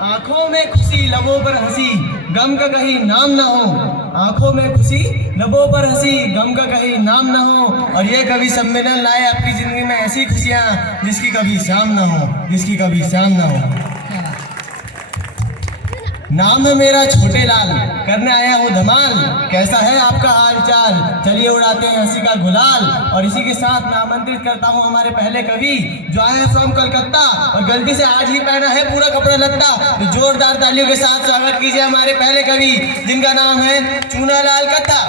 आंखों में खुशी लबों पर हंसी, गम का कहीं नाम ना हो। आंखों में खुशी लबों पर हंसी, गम का कहीं नाम ना हो। और ये कवि सम्मेलन लाए आपकी जिंदगी में ऐसी खुशियां जिसकी कभी शाम ना हो, जिसकी कभी शाम ना हो। नाम है मेरा छोटे लाल, करने आया हूँ धमाल। कैसा है आपका हाल चाल, चलिए उड़ाते हैं हंसी का गुलाल। और इसी के साथ मैं आमंत्रित करता हूँ हमारे पहले कवि जो आए हैं फ्रॉम कलकत्ता और गलती से आज ही पहना है पूरा कपड़ा लत्ता। तो जोरदार तालियों के साथ स्वागत कीजिए हमारे पहले कवि जिनका नाम है चूनालाल कत्ता।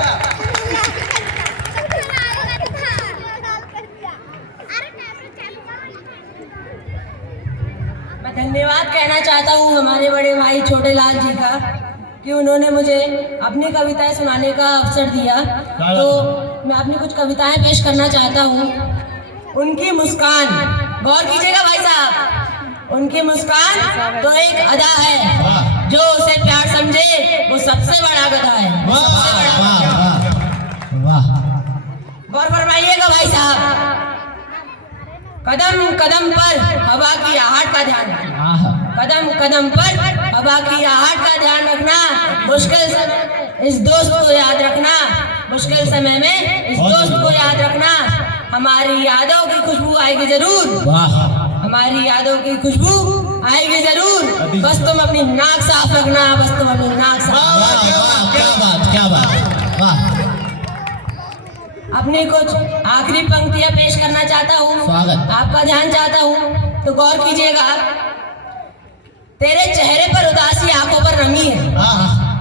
मैं धन्यवाद कहना चाहता हूँ हमारे बड़े भाई छोटे लाल जी का कि उन्होंने मुझे अपनी कविताएं सुनाने का अवसर दिया। तो मैं अपनी कुछ कविताएं पेश करना चाहता हूँ। उनकी मुस्कान, गौर कीजिएगा भाई साहब, उनकी मुस्कान तो एक अदा है, जो उसे प्यार समझे वो सबसे बड़ा गधा है। गौर फरमाइएगा भाई साहब। कदम कदम पर हवा की आहट का ध्यान रखना, कदम कदम पर हवा की आहट का ध्यान रखना। मुश्किल समय में इस दोस्त को याद रखना, मुश्किल समय में इस दोस्त को याद रखना। हमारी यादों की खुशबू आएगी जरूर, हमारी यादों की खुशबू आएगी जरूर। बस तुम अपनी नाक साफ रखना, बस तुम अपनी नाक साफ। क्या बात, क्या बात, वाह। अपनी कुछ आखिरी पंक्तियां पेश करना चाहता हूँ, आपका ध्यान चाहता हूँ, तो गौर कीजिएगा। तेरे चेहरे पर उदासी आंखों पर नमी है,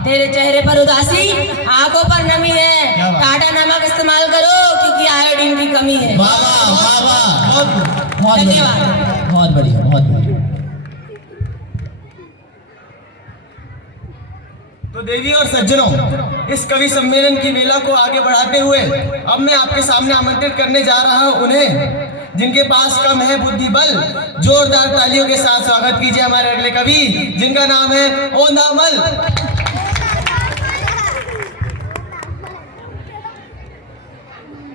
तेरे चेहरे पर उदासी आंखों पर नमी है। टाटा नमक इस्तेमाल करो क्योंकि आयोडीन की कमी है। धन्यवाद। बहुत बढ़िया, बहुत बढ़िया। तो देवी और सज्जनों, इस कवि सम्मेलन की मेला को आगे बढ़ाते हुए अब मैं आपके सामने आमंत्रित करने जा रहा हूं उन्हें जिनके पास कम है बुद्धि बल। जोरदार तालियों के साथ स्वागत कीजिए हमारे अगले कवि जिनका नाम है ओंधामल।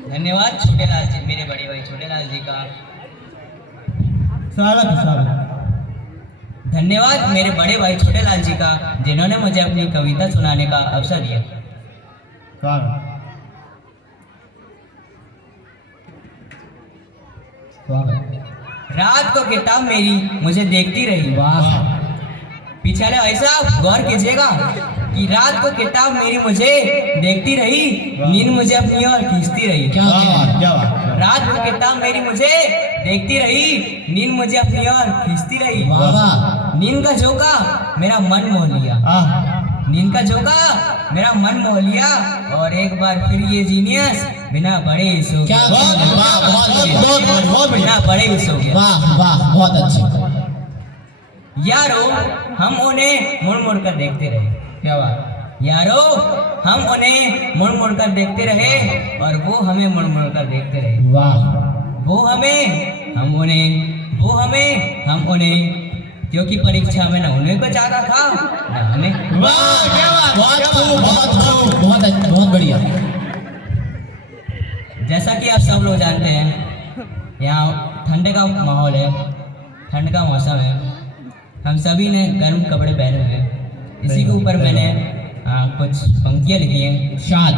धन्यवाद छोटे लाल जी, मेरे बड़े भाई छोटे लाल जी का स्वागत। धन्यवाद मेरे बड़े भाई छोटे लाल जी का जिन्होंने मुझे अपनी कविता सुनाने का अवसर दिया। रात को किताब मेरी मुझे देखती रही। पीछे वाले भाई साहब गौर कीजिएगा कि रात को किताब मेरी मुझे देखती रही, नींद मुझे अपनी ओर खींचती रही। रात को किताब मेरी मुझे देखती रही, नींद मुझे अपनी ओर खींचती रही। नींद का झोंका मेरा मन मोह लिया, नींद का झोंका मेरा मन मोह लिया। और एक बार फिर ये जीनियस बिना बड़े ही सो गया, बिना बड़े ही सो गया। वाह वाह, बहुत अच्छी। यारो हम उन्हें मुड़ मुड़ कर देखते रहे। क्या बात यारो, हम उन्हें मुड़ मुड़ कर देखते रहे और वो हमें मुड़ मुड़ कर देखते रहे। वाह। वो हमें, हम उन्हें, वो हमें, हम उन्हें, क्योंकि परीक्षा में न उन्हें कुछ आता था न हमें। वाह, क्या बात, बहुत बढ़िया। जैसा कि आप सब लोग जानते हैं, यहाँ ठंड का माहौल है, ठंड का मौसम है। हम सभी ने गर्म कपड़े पहने हुए हैं। इसी के ऊपर मैंने कुछ पंक्तियाँ लिखी हैं। शाद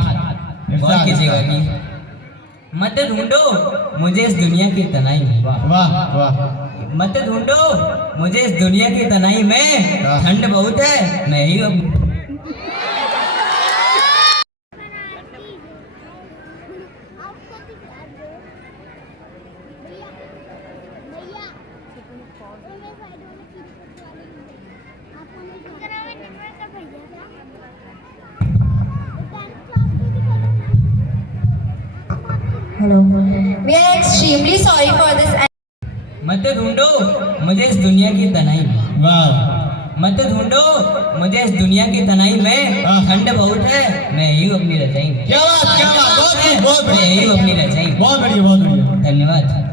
गौर कीजिएगा कि मत ढूंढो मुझे इस दुनिया की तनाई में, मत ढूंढो मुझे इस दुनिया की तनाई में, ठंड बहुत है मैं ही Hello. We are extremely sorry for this. मत ढूंढो मुझे इस दुनिया की तनाई में, मत ढूंढो मुझे इस दुनिया की तनाई में, ठंड बहुत है मैं ही अपनी रजाई में। क्या बात, क्या बात, बहुत मैं ही अपनी रजाई में। बहुत बढ़िया, बहुत बढ़िया। धन्यवाद।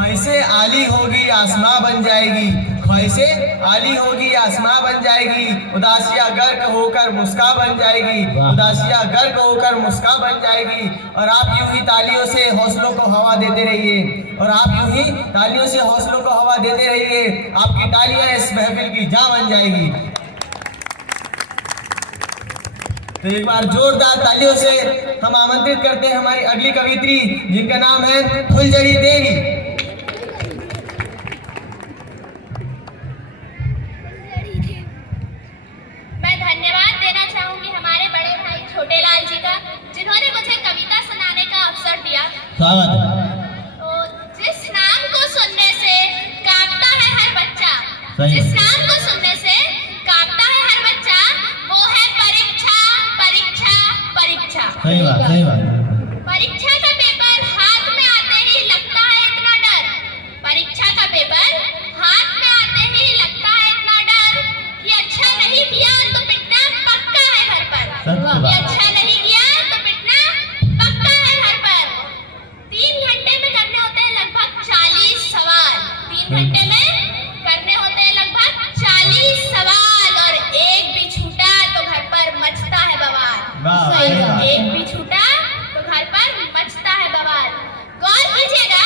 ख्वाहिशें आली होगी आसमां बन जाएगी, ख्वाहिशें आली होगी आसमां बन जाएगी, उदासियाँ गर्क होकर मुस्कान बन जाएगी, उदासियाँ गर्क होकर मुस्कान बन जाएगी। और आप यूं ही तालियों से हौसलों को हवा देते रहिए, और आप यूं ही तालियों से हौसलों को हवा देते रहिए। आपकी तालियां इस महफिल की जान बन जाएगी। तो एक बार जोरदार तालियों से हम आमंत्रित करते हैं हमारी अगली कवित्री, जिनका नाम है फुलझड़ी देवी। मैं धन्यवाद देना चाहूंगी हमारे बड़े भाई छोटेलाल जी का, जिन्होंने मुझे कविता सुनाने का अवसर दिया। स्वागत है। तो जिस नाम को सुनने से कांपता है हर बच्चा, सही। जिस नाम को सुनने से कांपता है हर बच्चा, वो है परीक्षा परीक्षा परीक्षा। सही बात, सही बात। परीक्षा का पेपर हाथ में आते ही लगता है इतना डर, परीक्षा का पेपर हाथ में आते ही लगता है इतना डर कि अच्छा नहीं किया तो पिटना पक्का है घर पर, सत्य कि बात। अच्छा नहीं किया तो पिटना पक्का है घर पर। 3 घंटे में करने होते हैं लगभग 40 सवाल, 3 घंटे में करने होते हैं लगभग 40 सवाल, और एक भी छूटा तो घर पर मचता है बवाल। वाह, सही बात। एक भी छूटा तो घर पर मचता है बवाल। गौर कीजिएगा,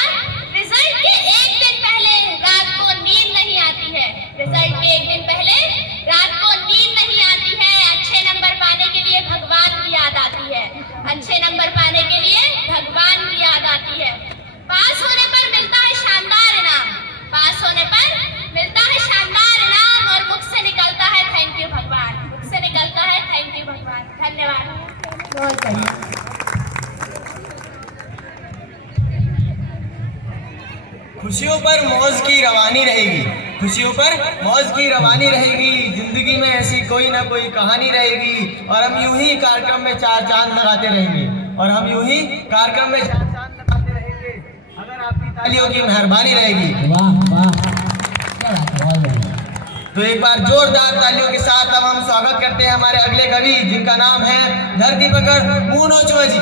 रिजल्ट के एक दिन पहले रात को नींद नहीं आती है, रिजल्ट के एक दिन पहले रात को नींद नहीं आती है। अच्छे नंबर पाने के लिए भगवान की याद आती है, अच्छे नंबर पाने के लिए भगवान की याद आती है। पास होने पर मिलता है शानदार इनाम, पास होने पर मिलता है शानदार इनाम, और मुख से निकलता है थैंक यू भगवान, मुख से निकलता है थैंक यू भगवान। धन्यवाद। बहुत बढ़िया। खुशियों पर मौज की रवानी रहेगी, खुशियों पर मौज की रवानी रहेगी, जिंदगी में ऐसी कोई ना कोई कहानी रहेगी। और हम यूं ही कार्यक्रम में 4 चांद लगाते रहेंगे, और हम यूं ही कार्यक्रम में 4 चांद लगाते रहेंगे, अगर आपकी तालियों की मेहरबानी रहेगी। वाह वाह, क्या बात है, बहुत बढ़िया। तो एक बार जोरदार तालियों के साथ अब हम स्वागत करते हैं हमारे अगले कवि, जिनका नाम है धरती पकड़ मूनोचुआ जी।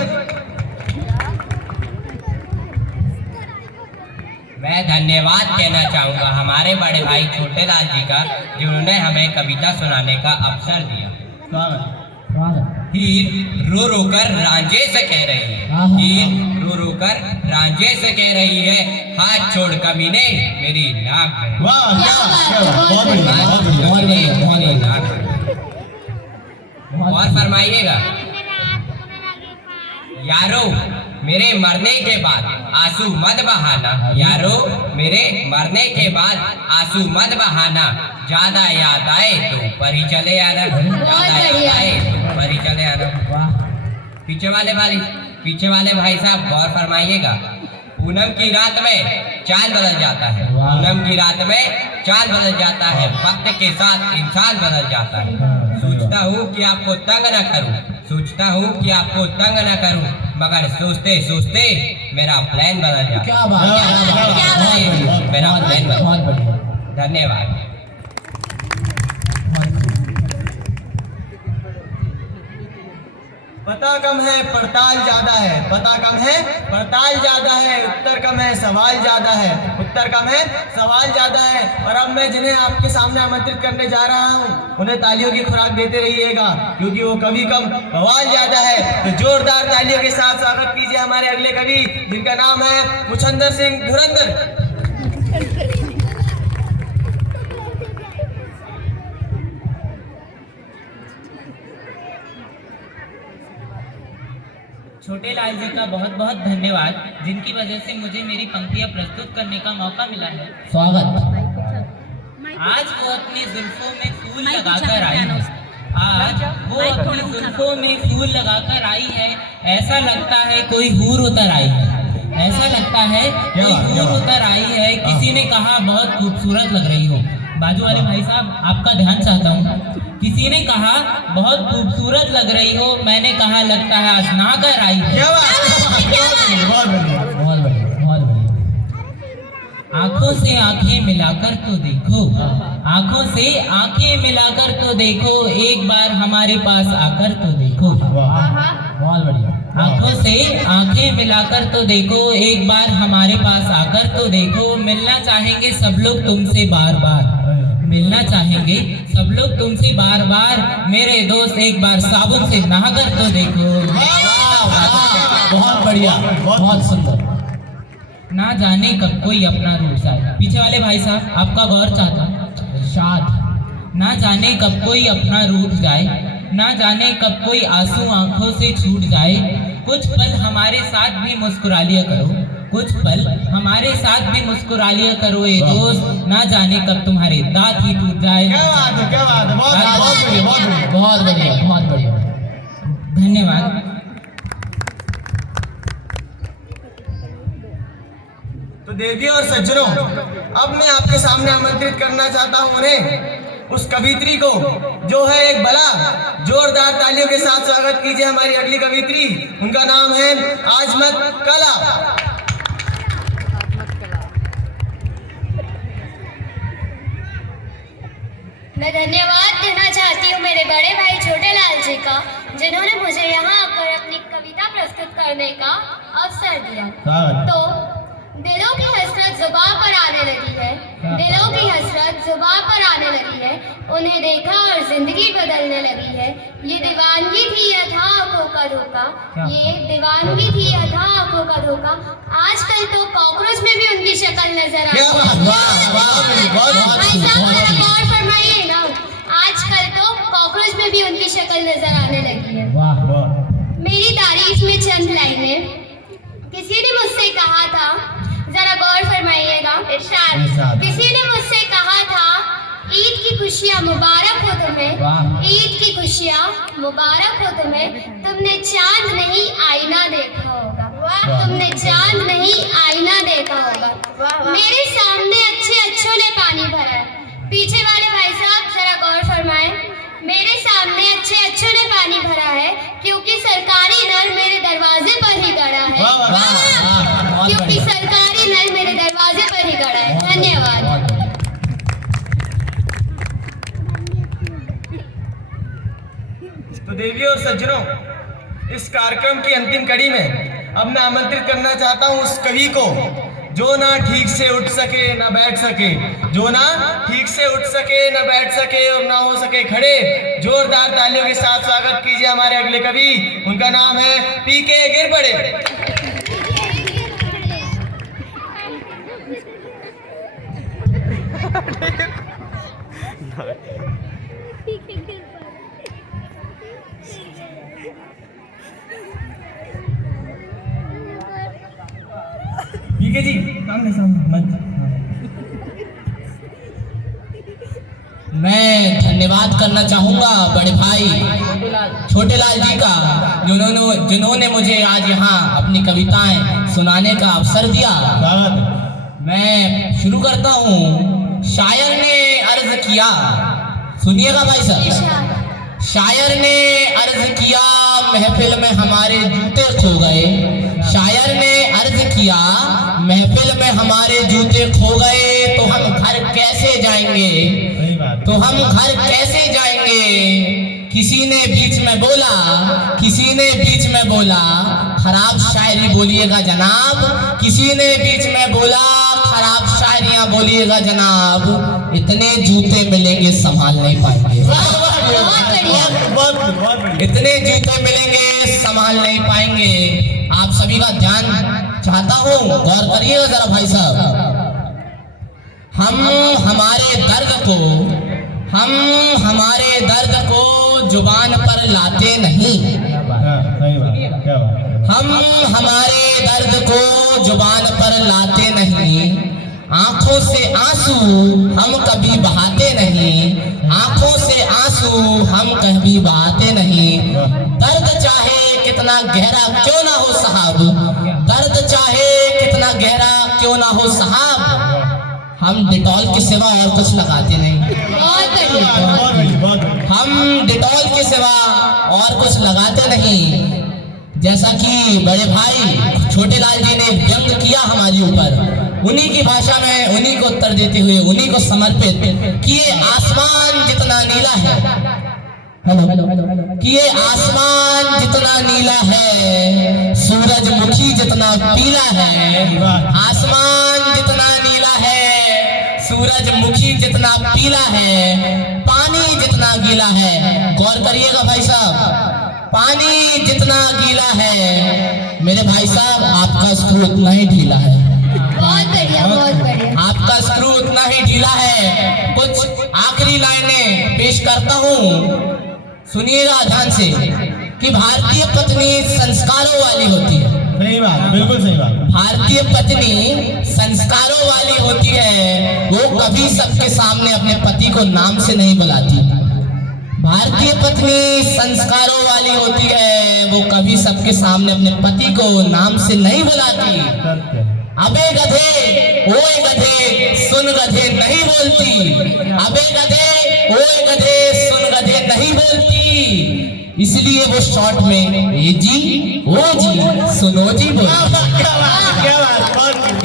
मैं धन्यवाद कहना चाहूँगा हमारे बड़े भाई छोटेलाल जी का, जिन्होंने हमें कविता सुनाने का अवसर दिया। स्वागत, स्वागत। हीर रो रो कर रांझे से कह रही है, आहा। हीर रो रो कर रांझे से कह रही है, हाथ छोड़ कमीने मेरी नाक में। वाह, क्या बात, क्या बात, बहुत बढ़िया, हाथ बहुत छोड़ बढ़िया, बहुत कमीने बढ़िया, बहुत मेरी बढ़िया। नाक में। और फरमाइएगा, यारो मेरे मरने के बाद आंसू मत बहाना, यारो मेरे मरने के बाद आंसू मत बहाना, ज्यादा याद आए तो ऊपर ही चले आना, ज्यादा याद आए तो ऊपर ही चले आना। वाह, पीछे वाले भाई साहब गौर फरमाइएगा, पूनम की रात में चांद बदल जाता है, वाह। पूनम की रात में चांद बदल जाता है, वक्त के साथ इंसान बदल जाता है। हाँ, सोचता हूँ कि आपको तंग न करूँ, सोचता हूँ कि आपको तंग न करूँ, मगर सोचते सोचते मेरा प्लान बदल जाता है। क्या बात, क्या बात, क्या बहुत बढ़िया, मेरा बहुत प्लान बढ़िया, बहुत बढ़िया, धन्यवाद। बहुत बढ़िया। पता कम है पड़ताल ज्यादा है, पता कम है पड़ताल ज्यादा है, उत्तर कम है सवाल ज्यादा है, उत्तर कम है सवाल ज्यादा है। और अब मैं जिन्हें आपके सामने आमंत्रित करने जा रहा हूँ, उन्हें तालियों की खुराक देते रहिएगा, क्योंकि वो कवि कम बवाल ज्यादा है। तो जोरदार तालियों के साथ स्वागत कीजिए हमारे अगले कवि, जिनका नाम है मुछंदर सिंह धुरंधर। छोटेलाल जी का बहुत बहुत धन्यवाद, जिनकी वजह से मुझे मेरी पंक्तियाँ प्रस्तुत करने का मौका मिला है। स्वागत। आज वो अपनी जुल्फों में फूल लगाकर आई है, आज वो अपनी जुल्फों में फूल लगाकर आई है, ऐसा लगता है कोई हूर उतर आई है, ऐसा लगता है कोई हूर उतर आई है। किसी ने कहा बहुत खूबसूरत लग रही हो, बाजू वाले भाई साहब आपका ध्यान चाहता हूँ। किसी ने कहा बहुत खूबसूरत लग रही हो, मैंने कहा लगता है अजना कर आई है। क्या बात, बहुत बढ़िया, बहुत बढ़िया। बहुत बढ़िया, बहुत बढ़िया। आंखों से आंखें मिलाकर तो देखो, आंखों से आंखें मिलाकर तो देखो, एक बार हमारे पास आकर तो देखो। बहुत बढ़िया। आंखों से आंखें मिलाकर तो देखो, एक बार हमारे पास आकर तो देखो। मिलना चाहेंगे सब लोग तुमसे बार बार, मिलना चाहेंगे सब लोग तुमसे बार बार। मेरे दोस्त एक बार साबुन से नहाकर तो देखो। बहुत बढ़िया, बहुत सुंदर। ना जाने कब कोई अपना रूठ जाए। पीछे वाले भाई साहब आपका गौर चाहता। इरशाद। ना जाने कब कोई अपना रूठ जाए, ना जाने कब कोई आंसू आंखों से छूट जाए। कुछ पल हमारे साथ भी मुस्कुरा लिया करो, कुछ पल हमारे साथ भी मुस्कुरा लिया करो ये दोस्त। ना जाने कब तुम्हारे दांत ही टूट जाए। क्या बात है, क्या बात है, बहुत बढ़िया, बहुत बढ़िया। बहुत बढ़िया, बहुत बढ़िया। धन्यवाद। तो देवियों और सज्जनों, अब मैं आपके सामने आमंत्रित करना चाहता हूं उन्हें, उस कवित्री को जो है एक बला। जोरदार तालियों के साथ स्वागत कीजिए हमारी अगली कवित्री। उनका नाम है आजमत कला। मैं धन्यवाद देना चाहती हूँ मेरे बड़े भाई छोटे लाल जी का, जिन्होंने मुझे यहाँ आकर अपनी कविता प्रस्तुत करने का अवसर दिया। तो दिलों की हसरत जुबां पर आने लगी है, दिलों की हसरत जुबां पर आने लगी है। उन्हें देखा और जिंदगी बदलने लगी है। ये दीवानगी थी अथा आंखों का धोखा, ये दीवानगी थी अथा आंखों का धोखा। आजकल तो कॉकरोच में भी उनकी शक्ल नजर आती है। भाई साहब जरा गौर फरमाइए ना, आजकल तो कॉकरोच में भी उनकी शक्ल नजर आने लगी है। मेरी तारीफ में चंद लाइनें। किसी ने मुझसे कहा था, जरा गौर फरमाइएगा, इरशाद। किसी ने मुझसे कहा था, ईद की खुशियाँ मुबारक हो तुम्हें, ईद की खुशियाँ मुबारक हो तुम्हें। तुमने चांद नहीं आईना देखा होगा, तुमने चांद नहीं आईना देखा होगा। मेरे सामने अच्छों ने पानी भरा है। पीछे वाले भाई साहब जरा गौर फरमाएं। मेरे सामने अच्छों ने पानी भरा है, क्योंकि सरकारी नल मेरे दरवाजे पर ही गड़ा है। क्योंकि सरकारी नल मेरे दरवाजे पर ही गड़ा है। धन्यवाद। तो देवियों और सज्जनों, इस कार्यक्रम की अंतिम कड़ी में अब मैं आमंत्रित करना चाहता हूं उस कवि को जो ना ठीक से उठ सके ना बैठ सके, जो ना ठीक से उठ सके ना बैठ सके और ना हो सके खड़े। जोरदार तालियों के साथ स्वागत कीजिए हमारे अगले कवि। उनका नाम है पीके गिरपड़े। पीके जी सामने मंच। मैं धन्यवाद करना चाहूँगा बड़े भाई छोटे लाल जी का, जिन्होंने मुझे आज यहाँ अपनी कविताएं सुनाने का अवसर दिया। मैं शुरू करता हूँ। शायर ने अर्ज किया, सुनिएगा भाई साहब। शायर ने अर्ज किया, महफिल में हमारे जूते खो गए। शायर ने अर्ज किया, महफिल में हमारे जूते खो गए। तो हम घर कैसे जाएंगे, तो हम घर कैसे जाएंगे। किसी ने बीच में बोला, किसी ने बीच में बोला, खराब शायरी बोलिएगा जनाब। किसी ने बीच में बोला, खराब शायरियां बोलिएगा जनाब। इतने जूते मिलेंगे संभाल नहीं पाएंगे। इतने जूते मिलेंगे संभाल नहीं पाएंगे। आप सभी का ध्यान चाहता हूँ, गौर करिएगा जरा भाई साहब। हम हमारे दर्द को जुबान पर लाते नहीं। हम हमारे दर्द को जुबान पर लाते नहीं। आंखों से आंसू हम कभी बहाते नहीं। आंखों से आंसू हम कभी बहाते नहीं। दर्द चाहे कितना गहरा क्यों ना हो साहब, दर्द चाहे कितना गहरा क्यों ना हो साहब, हम डिटॉल के सिवा और कुछ लगाते नहीं। हम डिटॉल के सिवा और कुछ लगाते नहीं। जैसा कि बड़े भाई छोटे लाल जी ने व्यंग किया हमारे ऊपर, उन्हीं की भाषा में उन्हीं को उत्तर देते हुए उन्हीं को समर्पित कि ये आसमान जितना नीला है, कि ये आसमान जितना नीला है, सूरजमुखी जितना पीला है, आसमान जितना नीला है, सूरजमुखी जितना पीला है, पानी जितना गीला है। गौर करिएगा भाई साहब, पानी जितना गीला है। मेरे भाई साहब, आपका स्क्रू उतना ही ढीला है, बहुत बढ़िया, बहुत बढ़िया। आपका स्क्रू उतना ही ढीला है। कुछ आखिरी लाइनें पेश करता हूँ, सुनिएगा ध्यान से, कि भारतीय पत्नी संस्कारों वाली होती है। सही बात, बिल्कुल सही बात। भारतीय पत्नी संस्कारों वाली होती है, वो कभी सबके सामने अपने पति को नाम से नहीं बुलाती। भारतीय पत्नी संस्कारों वाली होती है, वो कभी सबके सामने अपने पति को नाम से नहीं बुलाती। अबे गधे, ओए गधे, सुन गधे नहीं बोलती। अबे गधे, ओए गधे, सुन गधे नहीं बोलती। इसलिए वो शॉर्ट में ए जी, ओ जी, सुनो जी बोलती।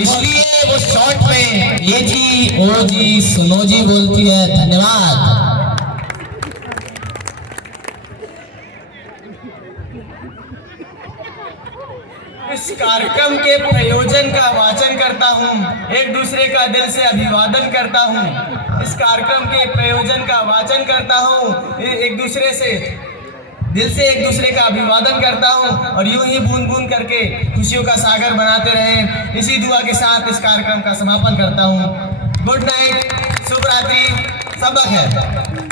इसलिए वो शॉर्ट में ए जी, ओ जी, सुनो जी बोलती है। धन्यवाद। इस कार्यक्रम के प्रयोजन का वाचन करता हूँ, एक दूसरे का दिल से अभिवादन करता हूँ। इस कार्यक्रम के प्रयोजन का वाचन करता हूँ, एक दूसरे से दिल से एक दूसरे का अभिवादन करता हूँ, और यूं ही बूंद बूंद करके खुशियों का सागर बनाते रहें। इसी दुआ के साथ इस कार्यक्रम का समापन करता हूँ। गुड नाइट, शुभ रात्रि, सबक है।